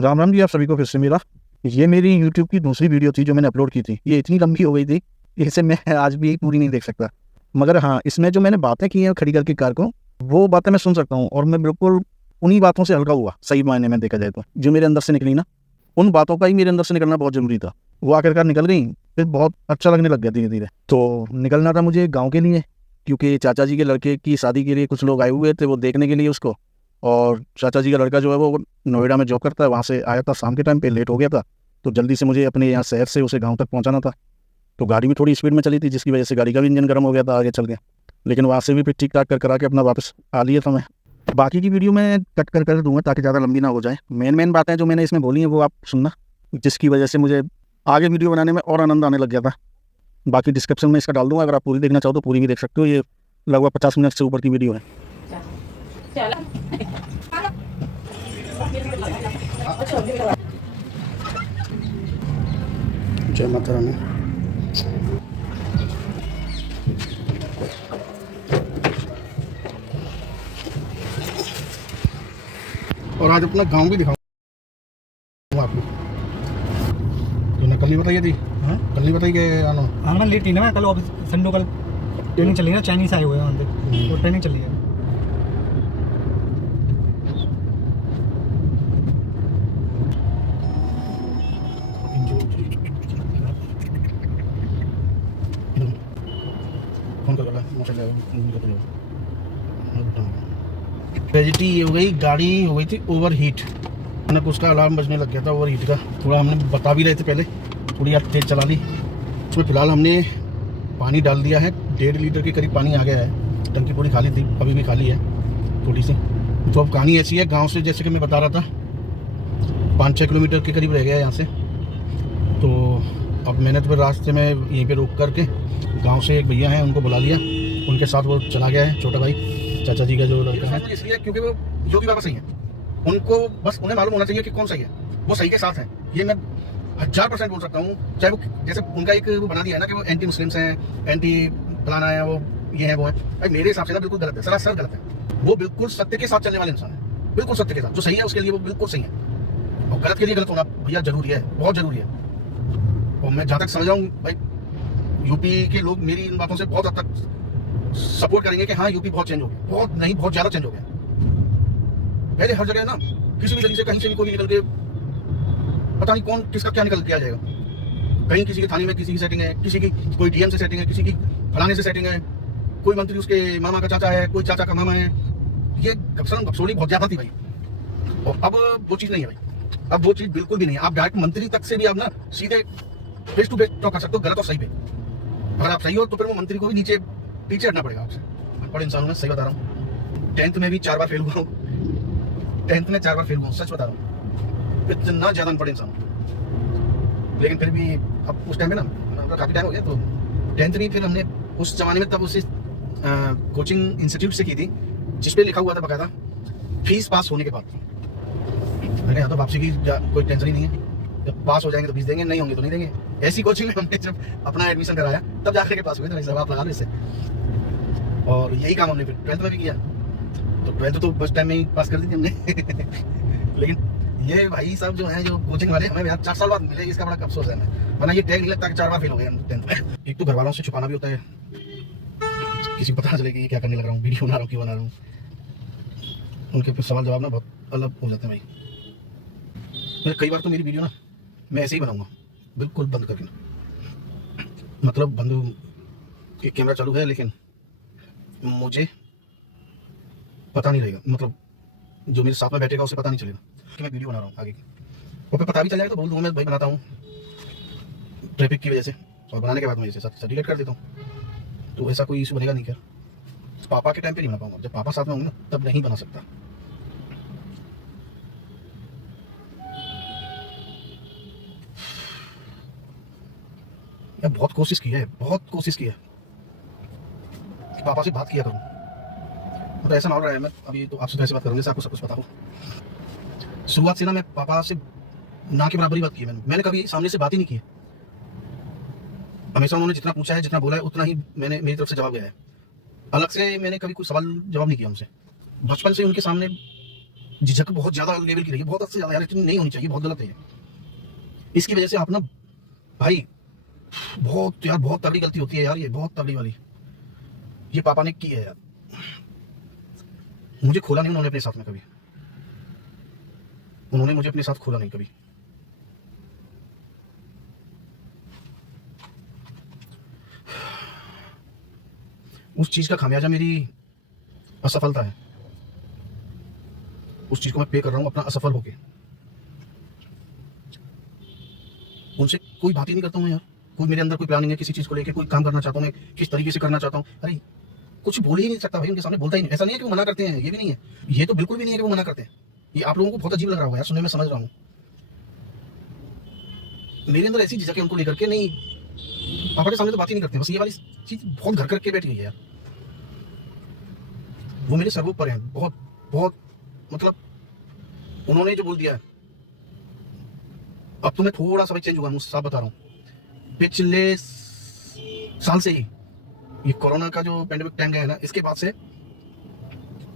राम राम जी, आप सभी को फिर से मेरा ये मेरी यूट्यूब की दूसरी वीडियो थी जो मैंने अपलोड की थी। ये इतनी लंबी हो गई थी, इसे मैं आज भी पूरी नहीं देख सकता। मगर हाँ, इसमें जो मैंने बातें की हैं खड़ी करके कार को, वो बातें मैं सुन सकता हूँ और मैं बिल्कुल उन्हीं बातों से हल्का हुआ। सही मायने में देखा जाए तो जो मेरे अंदर से निकली ना, उन बातों का ही मेरे अंदर से निकलना बहुत ज़रूरी था। वो आखिरकार निकल गई, फिर बहुत अच्छा लगने लग गया धीरे धीरे। तो निकलना था मुझे गाँव के लिए, क्योंकि चाचा जी के लड़के की शादी के लिए कुछ लोग आए हुए थे, वो देखने के लिए उसको। और चाचा जी का लड़का जो है वो नोएडा में जॉब करता है, वहाँ से आया था शाम के टाइम पे, लेट हो गया था। तो जल्दी से मुझे अपने यहाँ शहर से उसे गांव तक पहुँचाना था। तो गाड़ी भी थोड़ी स्पीड में चली थी, जिसकी वजह से गाड़ी का भी इंजन गर्म हो गया था आगे चल के। लेकिन वहाँ से भी फिर ठीक ठाक कर करा के अपना वापस आ लिया था मैं। बाकी की वीडियो मैं कट कर दूंगा ताकि ज़्यादा लंबी ना हो जाए। मेन मेन बातें जो मैंने इसमें बोली हैं वो आप सुनना, जिसकी वजह से मुझे आगे वीडियो बनाने में और आनंद आने लग गया था। बाकी डिस्क्रिप्शन में इसका डाल दूंगा, अगर आप पूरी देखना चाहो तो पूरी भी देख सकते हो। ये लगभग 50 मिनट से ऊपर की वीडियो है। जय माता रानी। और आज अपना गांव भी दिखाऊंगा आपको। तो ना कल नहीं बताइए थी, हाँ कल नहीं बताई कि आना। हाँ ना लेट थी ना मैं कल ऑफिस संडे कल ट्रेनिंग चली ना, चाइनीज आए हुए हैं वहाँ पे, तो ट्रेनिंग चली है। फोन कर ट्रेजिडी ये हो गई, गाड़ी हो गई थी ओवर हीट। अचानक उसका अलार्म बजने लग गया था ओवर हीट का। थोड़ा हमने बता भी रहे थे पहले, थोड़ी आप तेज़ चला ली। उसमें फ़िलहाल हमने पानी डाल दिया है, 1.5 लीटर के करीब पानी आ गया है। टंकी पूरी खाली थी, अभी भी खाली है थोड़ी सी। तो अब कहानी ऐसी है, गांव से जैसे कि मैं बता रहा था 5-6 किलोमीटर के करीब रह गया है यहाँ से। तो अब मैंने तो फिर रास्ते में यहीं पे रोक करके गांव से एक भैया हैं उनको बुला लिया, उनके साथ वो चला गया है, छोटा भाई चाचा जी का जो लड़का है। इसलिए क्योंकि वो जो भी बाबा सही है, उनको बस उन्हें मालूम होना चाहिए कि कौन सही है, वो सही के साथ है। ये मैं 1000% बोल सकता हूँ। चाहे वो जैसे उनका एक वो बना दिया है ना कि वो एंटी मुस्लिम्स हैं, एंटी फलाना है, वो ये है वो है, भाई मेरे हिसाब से ना बिल्कुल गलत है, सरासर गलत है। वो बिल्कुल सत्य के साथ चलने वाले इंसान है, बिल्कुल सत्य के साथ। जो सही है उसके लिए वो बिल्कुल सही है, और गलत के लिए गलत होना भैया जरूरी है, बहुत जरूरी है। और मैं जहाँ तक समझ रहा हूँ भाई, यूपी के लोग मेरी इन बातों से बहुत हद तक सपोर्ट करेंगे कि हाँ यूपी बहुत चेंज हो गया, बहुत नहीं बहुत ज़्यादा चेंज हो गया। पहले हर जगह ना किसी भी गली से कहीं से भी कोई निकल के पता नहीं कौन किसका क्या निकल के आ जाएगा। कहीं किसी के थाने में किसी की सेटिंग है, किसी की कोई डीएम से सेटिंग है, किसी की फलाने से सेटिंग है, कोई मंत्री उसके मामा का चाचा है, कोई चाचा का मामा है। ये गपसोली बहुत ज़्यादा थी भाई, और अब वो चीज़ नहीं है भाई। अब वो चीज़ बिल्कुल भी नहीं है। आप डायरेक्ट मंत्री तक से भी आप ना सीधे फेस टू फेस टॉक कर सकते हो, गलत और सही पे। अगर आप सही हो तो फिर वो मंत्री को भी नीचे पीछे हटना पड़ेगा आपसे। बड़े इंसान हूँ मैं, सही बता रहा हूँ। 10th में भी 4 बार फेल हुआ हूँ, 10th में 4 बार फेल हुआ हूँ, सच बता रहा हूँ। इतना ज़्यादा अनपढ़ इंसान हूँ, लेकिन फिर भी अब उस टाइम में ना काफ़ी टाइम हो गया। तो 10th भी फिर हमने उस जमाने में तब उसे कोचिंग इंस्टीट्यूट से की थी, जिसपे लिखा हुआ था बकायदा फीस पास होने के बाद। मैंने यहाँ तो वापसी की कोई टेंशन ही नहीं है, जब पास हो जाएंगे तो फीस देंगे, नहीं होंगे तो नहीं देंगे। ऐसी कोचिंग में हमने जब अपना एडमिशन कराया तब जाकर के पास हुए थे। भाई साहब आप लगा लो इससे। और यही काम हमने फिर 12th में भी किया। तो 12th तो बस टाइम में ही पास कर दी थी हमने लेकिन ये भाई साहब जो है, जो कोचिंग वाले, हमें 4 साल बाद मिले, इसका बड़ा अफसोस है हमें, वरना ये टैग नहीं लगता कि 4 बार फेल हो गए हम 10th में। एक तो घर वालों से छुपाना भी होता है, किसी को पता चले कि ये क्या करने लग रहा हूँ, वीडियो बना रहा हूँ, क्यों बना रहा हूँ। उनके फिर सवाल जवाब ना बहुत अलग हो जाते हैं भाई। मैं कई बार तो मेरी वीडियो ना मैं ऐसे ही बनाऊंगा, बिल्कुल बंद करके ना, मतलब बंद कैमरा चालू है लेकिन मुझे पता नहीं रहेगा, मतलब जो मेरे साथ में बैठेगा उसे पता नहीं चलेगा कि मैं वीडियो बना रहा हूँ आगे की। और फिर पता भी चल जाएगा तो बोल दूँगा मैं भाई बनाता हूँ ट्रैफिक की वजह से, और बनाने के बाद मैं इसे साथ डिलीट कर देता हूँ। तो ऐसा कोई इशू बनेगा नहीं। क्या पापा के टाइम पे नहीं बना पाऊंगा, जब पापा साथ में होंगे ना तब नहीं बना सकता। मैं बहुत कोशिश की है, बहुत कोशिश की है कि पापा से बात किया करूँ, तो ऐसा मान रहा है मैं अभी तो आपसे तो ऐसे बात करूँगी, आपको सब कुछ पता हो। शुरुआत से ना मैं पापा से ना के बराबर ही बात की है। मैंने कभी सामने से बात ही नहीं की है। हमेशा उन्होंने जितना पूछा है, जितना बोला है, उतना ही मैंने मेरी तरफ से जवाब गया है। अलग से मैंने कभी कोई सवाल जवाब नहीं किया उनसे। बचपन से उनके सामने झिझक बहुत ज्यादा लेवल की रही है, बहुत हद से ज्यादा यार, इतनी नहीं होनी चाहिए, बहुत गलत है ये। इसकी वजह से आप ना भाई बहुत यार बहुत तगड़ी गलती होती है यार, ये बहुत तगड़ी वाली ये पापा ने की है यार। मुझे खोला नहीं उन्होंने अपने साथ में कभी, उन्होंने मुझे अपने साथ खोला नहीं कभी। उस चीज का खामियाजा मेरी असफलता है, उस चीज को मैं पे कर रहा हूं अपना असफल होके। उनसे कोई बात ही नहीं करता हूं यार, कोई मेरे अंदर कोई प्लानिंग है किसी चीज को लेके, कोई काम करना चाहता हूं मैं किस तरीके से करना चाहता हूं, अरे कुछ बोल ही नहीं सकता भाई उनके सामने, बोलता ही नहीं। ऐसा नहीं है कि वो मना करते हैं, ये भी नहीं है, ये तो बिल्कुल भी नहीं है कि वो मना करते हैं। ये आप लोगों को बहुत अजीब लग रहा होगा यार सुनने में, समझ रहा हूँ। मेरे अंदर ऐसी झिझक है उनको लेकर के, नहीं पापा के सामने तो बात ही नहीं करते, बस ये वाली चीज बहुत घर करके बैठी हुई है यार। वो मेरे सर्वोपर हैं, बहुत बहुत, मतलब उन्होंने जो बोल दिया है। अब तो मैं थोड़ा सा भी चेंज हुआ हूँ, साफ बता रहा हूँ। पिछले साल से ही ये कोरोना का जो पेंडेमिक टाइम गया है ना, इसके बाद से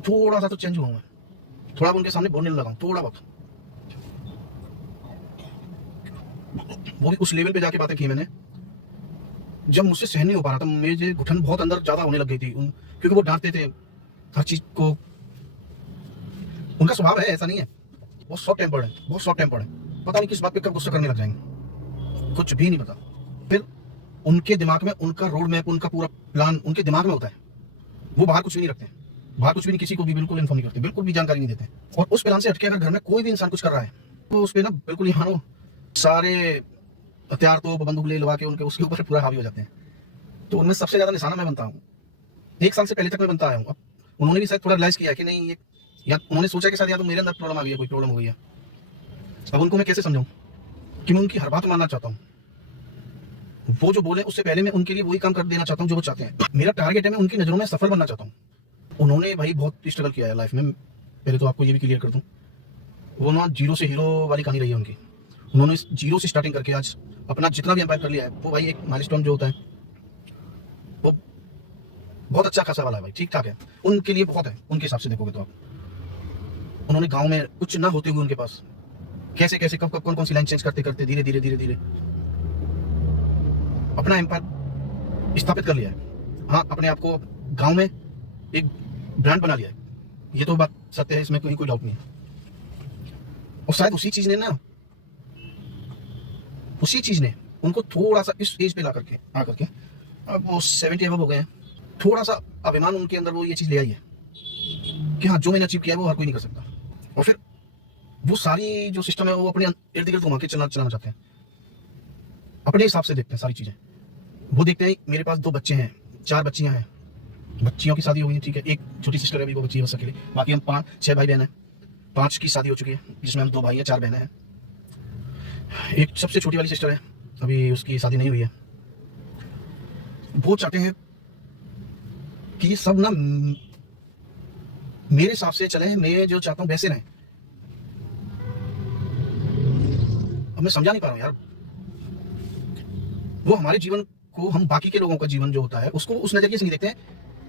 थोड़ा सा तो चेंज हुआ हूँ मैं, थोड़ा उनके सामने बोलने लगा हूँ, थोड़ा बहुत। वो भी उस लेवल पे जाके बातें की मैंने जब मुझसे सहन नहीं हो पा रहा था, मेरे घुटन बहुत अंदर ज्यादा होने लग गई थी क्योंकि वो डांटते थे हर चीज को। उनका स्वभाव है, ऐसा नहीं है, बहुत शॉर्ट टेम्पर्ड है, बहुत शॉर्ट टेम्पर्ड है। पता नहीं किस बात पे कब गुस्सा करने लग जाएंगे, कुछ भी नहीं पता। फिर उनके दिमाग में उनका रोड मैप, उनका पूरा प्लान उनके दिमाग में होता है, वो बाहर कुछ भी नहीं रखते, बाहर कुछ भी नहीं, किसी को भी बिल्कुल इन्फॉर्म नहीं करते, बिल्कुल भी जानकारी नहीं देते। और उस प्लान से हटके अगर घर में कोई भी इंसान कुछ कर रहा है तो उस पर ना बिल्कुल ही मानो सारे हथियार तो बंदूक ले लगा के उनके उसके ऊपर पूरा हावी हो जाते हैं। तो उनमें सबसे ज्यादा निशाना मैं बनता हूँ। 1 साल से पहले तक मैं बनता आया हूँ। अब उन्होंने भी शायद थोड़ा रियलाइज किया कि नहीं ये, या उन्होंने सोचा कि शायद या तो मेरे अंदर प्रॉब्लम आ गई है, कोई प्रॉब्लम हो गई है। अब उनको मैं कैसे समझाऊं कि मैं उनकी हर बात मानना चाहता हूँ, वो जो बोले उससे पहले मैं उनके लिए वही काम कर देना चाहता हूँ जो वो चाहते हैं। मेरा टारगेट है मैं उनकी नजरों में सफल बनना चाहता हूँ। उन्होंने भाई बहुत स्ट्रगल किया है लाइफ में, पहले तो आपको ये भी क्लियर कर दूं, वो ना जीरो से हीरो वाली कहानी रही है उनकी। उन्होंने जीरो से स्टार्टिंग करके आज अपना जितना भी एम्पायर कर लिया है, वो भाई एक माइलस्टोन जो होता है वो बहुत अच्छा खासा वाला है भाई, ठीक ठाक है, उनके लिए बहुत है उनके हिसाब से देखोगे तो आप। उन्होंने गांव में कुछ ना होते हुए उनके पास कैसे कैसे कब कब कौन कौन सी लाइन चेंज करते करते धीरे धीरे धीरे धीरे अपना एम्पायर स्थापित कर लिया है। हाँ, अपने आप को गांव में एक ब्रांड बना लिया है, ये तो बात सत्य है, इसमें कोई डाउट नहीं है। और शायद उसी चीज ने उनको थोड़ा सा इस एज पे ला करके आकर के, अब वो 70 अब हो गए हैं, थोड़ा सा अभिमान उनके अंदर वो ये चीज ले आई है कि हाँ जो मैंने अचीव किया है वो हर कोई नहीं कर सकता। और फिर वो सारी जो सिस्टम है वो अपने इर्द गिर्द घुमा के चलाना चाहते हैं, अपने हिसाब से देखते हैं सारी चीजें। वो देखते हैं मेरे पास 2 बच्चे हैं, 4 बच्चियां हैं, बच्चियों की शादी हो गई है, ठीक है, एक छोटी सिस्टर है अभी, वो बच्ची है बस अकेले, बाकी हम 5-6 भाई बहन हैं, 5 की शादी हो चुकी है, जिसमें हम 2 भाई हैं 4 बहनें हैं। एक सबसे छोटी वाली सिस्टर है, अभी उसकी शादी नहीं हुई है। वो चाहते हैं कि ये सब ना मेरे हिसाब से चले, मैं जो चाहता हूं वैसे रहें। अब मैं समझा नहीं पा रहा हूं यार, वो हमारे जीवन को, हम बाकी के लोगों का जीवन जो होता है उसको उस नजरिए से नहीं देखते हैं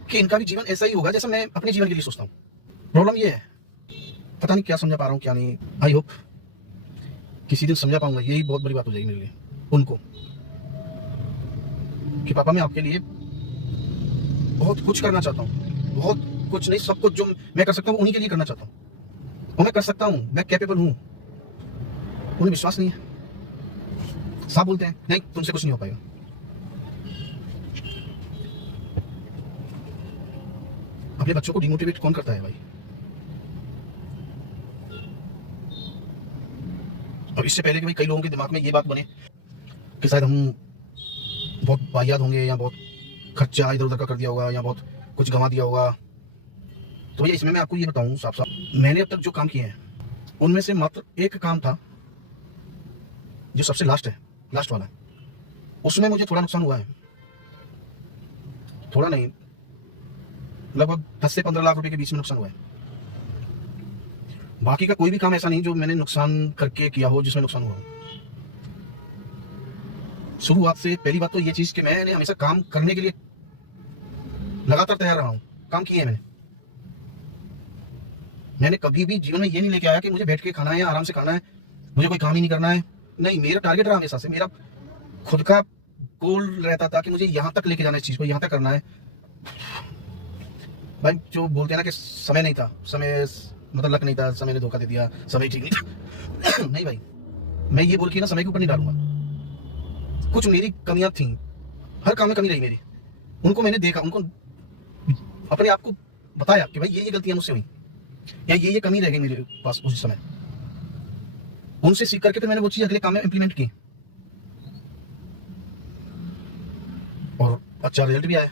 कि इनका भी जीवन ऐसा ही होगा जैसा मैं अपने जीवन के लिए सोचता हूँ। प्रॉब्लम ये है, पता नहीं क्या समझा पा रहा हूँ क्या नहीं। आई होप किसी दिन समझा पाऊंगा, यही बहुत बड़ी बात हो जाएगी मेरे लिए उनको, कि पापा मैं आपके लिए बहुत कुछ करना चाहता हूँ, बहुत कुछ नहीं, सब कुछ जो मैं कर सकता हूँ उन्हीं के लिए करना चाहता हूँ, और मैं कर सकता हूँ, मैं कैपेबल हूँ। उन्हें विश्वास नहीं है, साफ बोलते हैं नहीं तुमसे कुछ नहीं हो पाएगा। अपने बच्चों को डिमोटिवेट कौन करता है भाई? और इससे पहले कि भाई कई लोगों के दिमाग में ये बात बने कि शायद हम बहुत वाहियात होंगे, या बहुत खर्चा इधर उधर का कर दिया होगा, या बहुत कुछ गंवा दिया होगा, तो भैया इसमें मैं आपको ये बताऊं साफ साफ, मैंने अब तक जो काम किए हैं उनमें से मात्र एक काम था जो सबसे लास्ट वाला है, उसमें मुझे थोड़ा नुकसान हुआ है, थोड़ा नहीं, लगभग 10 से 15 लाख रुपए के बीच में नुकसान हुआ है। बाकी का कोई भी काम ऐसा नहीं जो मैंने नुकसान करके किया हो जिसमें नुकसान हुआ हो। शुरुआत से पहली बात तो ये चीज कि मैंने हमेशा काम करने के लिए लगातार तैयार रहा हूं, काम किए हैं मैंने, मैंने कभी भी जीवन में ये नहीं लेके आया कि मुझे बैठ के खाना है, आराम से खाना है, मुझे कोई काम ही नहीं करना है। नहीं, मेरा टारगेट रहा हमेशा से, मेरा खुद का गोल रहता था कि मुझे यहाँ तक लेके जाना है, इस चीज को यहाँ तक करना है। भाई जो बोलते हैं ना कि समय नहीं था, समय मतलब लक नहीं था, समय ने धोखा दे दिया, समय ठीक नहीं था। नहीं भाई, मैं ये बोल के ना समय के ऊपर नहीं डालूंगा। कुछ मेरी कमियां थी, हर काम में कमी रही मेरी, उनको मैंने देखा, उनको अपने आप को बताया कि भाई ये गलतियां मुझसे हुई या ये कमी रह गई मेरे पास उस समय। उनसे सीख करके फिर मैंने वो चीज अगले काम में इंप्लीमेंट की और अच्छा रिजल्ट भी आया।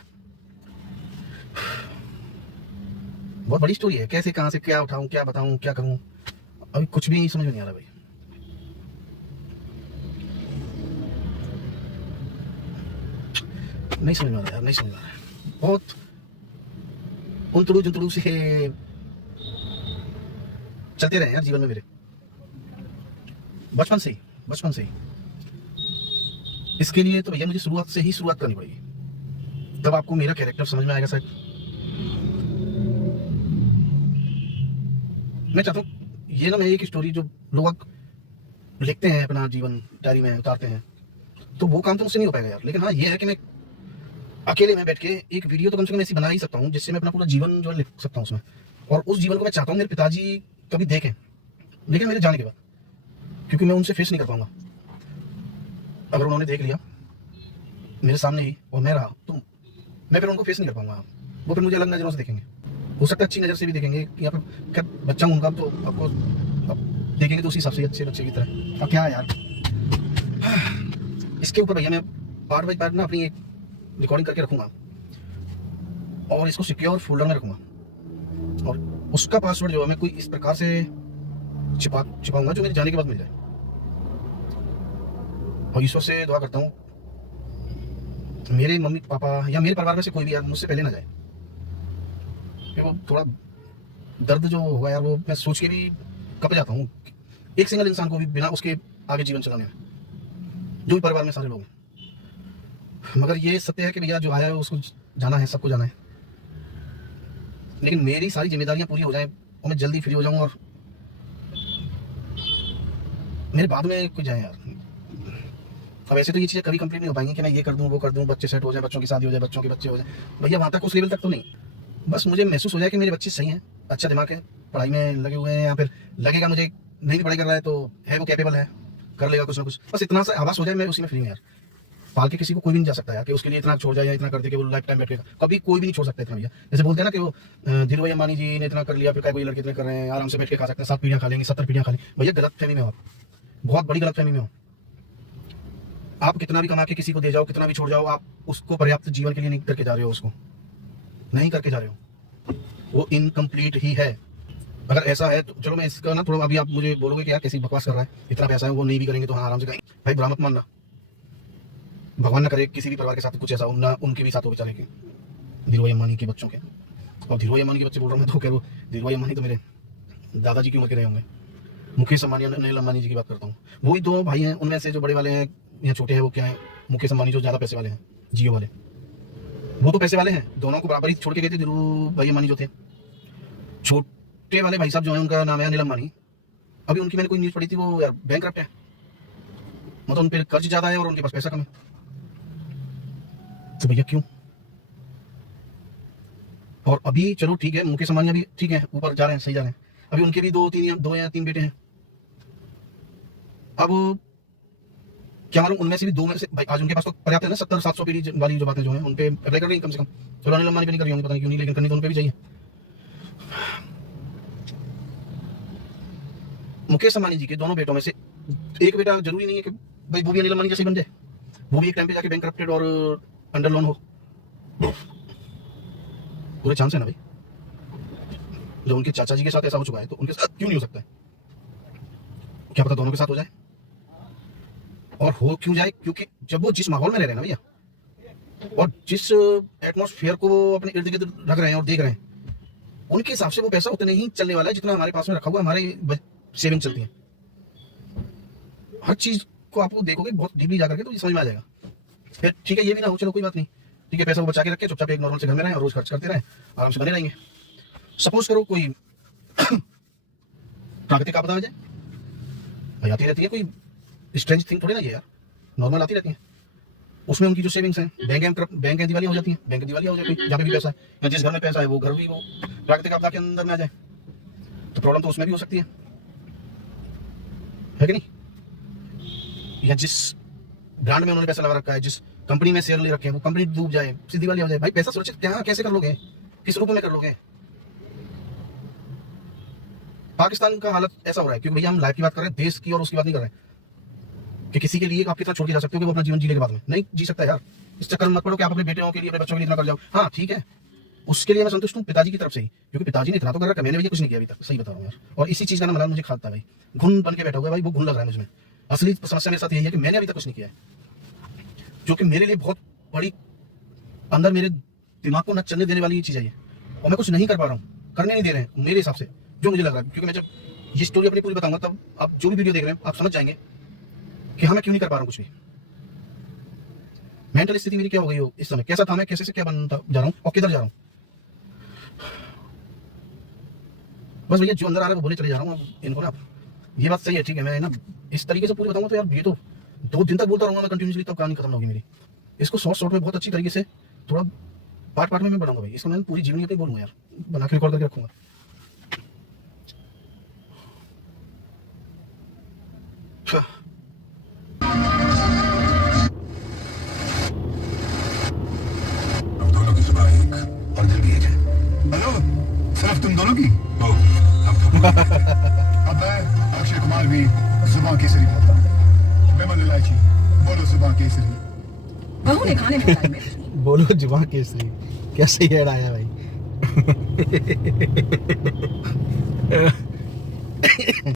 बहुत बड़ी स्टोरी है, कैसे कहां से क्या उठाऊं, क्या बताऊं, क्या करूं, अभी कुछ भी समझ में नहीं आ रहा भाई। नहीं समझ में आ रहा यार, नहीं समझ में आ रहा है। बहुत उन जुतड़ू से चलते रहे यार जीवन में मेरे, बचपन से ही। इसके लिए तो भैया मुझे शुरुआत से ही शुरुआत करनी पड़ेगी, तब आपको मेरा कैरेक्टर समझ में आएगा शायद। मैं चाहता हूँ ये ना, मैं एक स्टोरी जो लोग लिखते हैं अपना जीवन डायरी में उतारते हैं, तो वो काम तो मुझसे नहीं हो पाएगा यार। लेकिन हाँ ये है कि मैं अकेले में बैठ के एक वीडियो तो कम से कम ऐसी बना ही सकता हूँ जिससे मैं अपना पूरा जीवन जो है लिख सकता हूँ उसमें। और उस जीवन को मैं चाहता हूँ मेरे पिताजी कभी देखें, लेकिन मेरे जाने के बाद, क्योंकि मैं उनसे फेस नहीं कर पाऊंगा। अगर उन्होंने देख लिया मेरे सामने ही और मैं रहा, तो मैं फिर उनको फेस नहीं कर पाऊंगा। वो फिर मुझे अलग नजरों से देखेंगे, हो सकता है अच्छी नज़र से भी देखेंगे कि यहाँ पर क्या बच्चा हूँ उनका, तो आपको अब देखेंगे तो उसी हिसाब से अच्छे बच्चे की तरह। अब क्या है यार, इसके ऊपर भैया मैं पार्ट बाई पार्ट ना अपनी एक रिकॉर्डिंग करके रखूंगा और इसको सिक्योर फोल्डर में रखूंगा, और उसका पासवर्ड जो है मैं कोई इस प्रकार से छिपाऊंगा जो मेरे जाने के बाद मिल जाए। और ईश्वर से दुआ करता हूँ मेरे मम्मी पापा या मेरे परिवार में से कोई भी यार मुझसे पहले ना जाए, कि वो थोड़ा दर्द जो हुआ यार, वो मैं सोच के भी कप जाता हूँ एक सिंगल इंसान को भी बिना उसके आगे जीवन चलाने में, जो भी परिवार में सारे लोग हैं। मगर ये सत्य है कि भैया जो आया है उसको जाना है, सबको जाना है, लेकिन मेरी सारी जिम्मेदारियां पूरी हो जाएं और मैं जल्दी फ्री हो जाऊं और मेरे बाद में कोई जाए यार। अब ऐसे तो ये चीज़ें कभी कंप्लीट नहीं हो पाएंगी कि मैं ये कर दूं, वो कर दूं, बच्चे सेट हो जाए, बच्चों की शादी हो जाए, बच्चों के बच्चे हो जाए, भैया वहाँ तक उस लेवल तक तो नहीं। बस मुझे महसूस हो जाए कि मेरे बच्चे सही हैं, अच्छा दिमाग है, पढ़ाई में लगे हुए हैं, या फिर लगेगा मुझे नहीं भी पढ़ाई कर रहा है तो है वो कैपेबल है, कर लेगा कुछ ना कुछ, बस इतना सा आवास हो जाए, मैं उसी में फ्री हूँ यार। पाल के किसी को कोई भी नहीं जा सकता यार कि उसके लिए इतना छोड़ जाए या इतना कर दे कि वो लाइफ टाइम बैठेगा, कभी कोई भी नहीं छोड़ सकता इतना भैया। जैसे बोलते हैं ना कि वो धीरू भाई अंबानी जी ने इतना कर लिया, फिर क्या कोई लड़के इतने कर रहे हैं, आराम से बैठ के खा सकते हैं, 7 पीढ़ियां खा लेंगे, 70 पीढ़ियां खा लेंगे। भैया गलत फहमी में हो, बहुत बड़ी गलत फहमी में हो। आप कितना भी कमा के किसी को दे जाओ, कितना भी छोड़ जाओ, आप उसको पर्याप्त जीवन के लिए नहीं करके जा रहे हो, उसको नहीं करके जा रहे हो, वो इनकम्प्लीट ही है। अगर ऐसा है तो चलो मैं इसका ना थोड़ा, अभी आप मुझे बोलोगे कि यार कैसी बकवास कर रहा है, इतना पैसा है वो नहीं भी करेंगे तो हाँ आराम से करेंगे। भाई बुरा मत मानना, भगवान ना करे किसी भी परिवार के साथ कुछ ऐसा हो, ना उनके भी साथ हो बेचारे के, धीरू भाई अंबानी के बच्चों के। और धीरू भाई अंबानी के बच्चे बोल रहा हूँ मैं तो, कह धीरू भाई अंबानी तो मेरे दादाजी की उम्र के रहे होंगे। मुकेश अंबानी और अनिल अंबानी जी की बात करता हूँ, वही 2 भाई हैं, उनमें से जो बड़े वाले हैं या छोटे हैं वो क्या है, मुकेश अंबानी जो ज़्यादा पैसे वाले हैं, जियो वाले, वो तो पैसे वाले हैं, दोनों को बराबर ही छोड़ के गए थे। धीरू भाई अंबानी जो थे, छोटे वाले भाई साहब जो है उनका नाम है अनिल अंबानी, अभी उनकी मैंने कोई न्यूज़ पढ़ी थी, वो यार बैंकक्रप्ट है, मतलब उन पर कर्ज ज़्यादा है और उनके पास पैसा कम है। तो भैया क्यों? और अभी चलो ठीक है, मुकेश अंबानी अभी ठीक है, ऊपर जा रहे हैं, सही जा रहे हैं, अभी उनके भी 2 या 3 बेटे हैं। अब क्या मालूम उनमें से भी 2 में से भाई आज उनके पास तो पर्याप्त है ना, 70-700 पीढ़ी वाली जो बातें जो हैं उन पे अप्लाई कर रही है कम से कम। चलो अनिल अंबानी पे नहीं कर रही होंगी, पता नहीं क्यों नहीं, लेकिन करनी तो उन पे भी चाहिए। मुकेश अंबानी जी के दोनों बेटों में से एक बेटा जरूरी नहीं है कि भाई वो भी अनिल अंबानी जैसे बन जाए, वो भी एक टाइम पे जाके बैंकक्रप्टेड और अंडर लोन हो, पूरे चांस है ना भाई। जो उनके चाचा जी के साथ ऐसा हो चुका है तो उनके साथ क्यों नहीं हो सकता है? क्या पता दोनों के साथ हो जाए, और हो क्यों जाए, क्योंकि जब वो जिस माहौल में रह रहे हैं ना भैया, और जिस एटमॉस्फेयर को वो अपने इर्द गिर्द रख रहे हैं और देख रहे हैं, उनके हिसाब से वो पैसा उतने ही चलने वाला है जितना हमारे पास में रखा हुआ हमारे सेविंग चलती है। हर चीज को आपको देखोगे बहुत डीपली जाकर के तो ये समझ में आ जाएगा। फिर ठीक है ये भी ना हो, चलो कोई बात नहीं, ठीक है पैसा वो बचा के रखे, चुपचाप एक नॉर्मल से घर में रहें और रोज खर्च करते रहें, आराम से बने रहेंगे। सपोज करो कोई प्राकृतिक आपदा आ जाए भाई, आती रहती है, कोई स्ट्रेंज थिंग थोड़ी ना ये यार, नॉर्मल आती रहती है। उसमें उनकी जो सेविंग्स हैं, बैंक है दिवालियां हो जाती हैं, बैंक दिवालियां हो जाती है, जहाँ पे भी पैसा है या जिस घर में पैसा है वो घर भी वो प्राकृतिक आपदा के अंदर में आ जाए तो प्रॉब्लम तो उसमें भी हो सकती है कि नहीं। या जिस ब्रांड में उन्होंने पैसा लगा रखा है, जिस कंपनी में शेयर ले रखे हैं, वो कंपनी डूब जाए, सीधी दिवालिया हो जाए, भाई पैसा सुरक्षित क्या कैसे कर लोगे, किस रूप में कर लोगे। पाकिस्तान का हालत ऐसा हो रहा है क्योंकि भैया हम लाइफ की बात कर रहे हैं, देश की और उसकी बात नहीं कर रहे हैं कि किसी के लिए आप कितना छोड़ के जा सकते हो कि वो अपना जीवन जीने के बाद में नहीं जी सकता यार। इस चक्कर में मत पड़ो कि आप अपने बेटियों के लिए, अपने बच्चों के लिए इतना कर जाओ। हाँ ठीक है, उसके लिए मैं संतुष्ट हूँ पिताजी की तरफ से ही, क्योंकि पिताजी ने इतना तो कर रखा, मैंने भैया कुछ नहीं किया अभी तक, सही बता रहा हूँ यार। और इसी चीज का ना मलाल मुझे खाता है भाई, घुन बन के बैठा हुआ है भाई, वो घुन लग रहा है मुझे। असली समस्या मेरे साथ यही है कि मैंने अभी तक कुछ नहीं किया है, जो कि मेरे लिए बहुत बड़ी अंदर मेरे दिमाग को न चलने देने वाली चीज है ये, और मैं कुछ नहीं कर पा रहा हूँ, करने नहीं दे रहे हैं मेरे हिसाब से, जो मुझे लग रहा है। क्योंकि मैं जब ये स्टोरी अपनी पूरी बताऊंगा तब आप जो भी वीडियो देख रहे हैं आप समझ जाएंगे कि हाँ मैं क्यों नहीं कर पा रहा हूँ कुछ भी। मेंटल स्थिति मेरी क्या हो गई हो इस समय, कैसा था मैं, कैसे से क्या बनता जा रहा हूँ और किधर जा रहा हूँ। बस भैया जो अंदर आ रहा है वो बोले चले जा रहा हूँ इनको ना। ये बात सही है, ठीक है, मैं ना इस तरीके से पूरी बताऊंगा तो यार ये तो 2 दिन तक बोलता रहूंगा मैं कंटिन्यूसली, तब कहानी खत्म होगी मेरी। इसको शॉर्ट में बहुत अच्छी तरीके से थोड़ा पार्ट में मैं बढ़ाऊंगा भाई, इसको मैं पूरी जीवनी अपनी बोलूंगा यार, बना के रिकॉर्ड करके रखूंगा। अब दोनों की सुबह एक और दिल भी एक है। हेलो, सिर्फ तुम दोनों की? अब मैं अक्षय कुमार भी जुबान केसरी बोलता हूँ। मेमन इलायची, बोलो जुबान केसरी। बहू ने खाने में डाली मिर्च। बोलो जुबान केसरी, कैसे ऐड आया भाई।